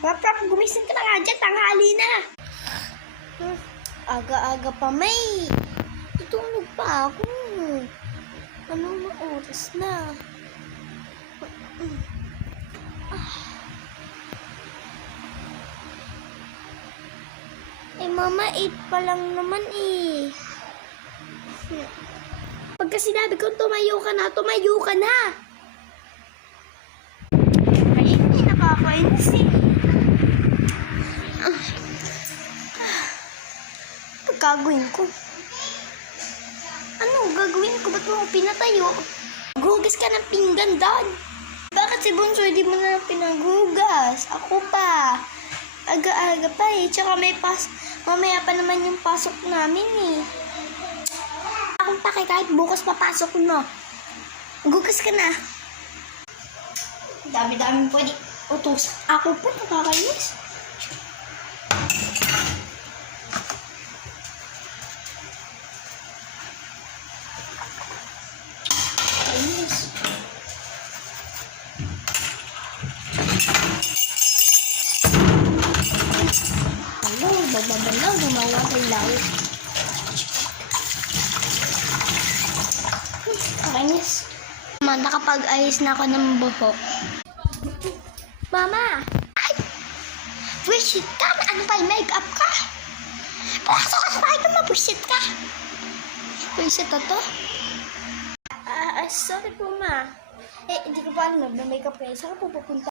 Prap, gumising ka na nga dyan. Tanghali na. Aga-aga pa, May. Tutulog pa ako. Anong oras na? Mama, 8 pa lang naman eh. Pagka sinabi ko tumayo ka na. Ay, hindi nakakainis eh. Gagawin ko? Ano gagawin ko? Ba't mo ako pinatayo? Gugas ka ng pinggan doon. Bakit si Bunso hindi mo na pinagugas? Ako pa. Aga-aga pa eh. Tsaka mamaya pa naman yung pasok namin eh. Akong pake kahit bukas papasok mo. Gugas ka na. Dami-dami pwede utos. Ako pa nakakainis. Babalaw, gumawa kay Lau. Nakainis. Mama, nakapag-ayos na ako ng buhok. Mama! Ay! Wisit ka! Ano pa yung make-up ka? Pumasok ka sa bahay kung mabusit ka! Wisit to? Sorry po, ma. Hindi ko pa alam, mag-makeup kayo. Saan ka po pupunta?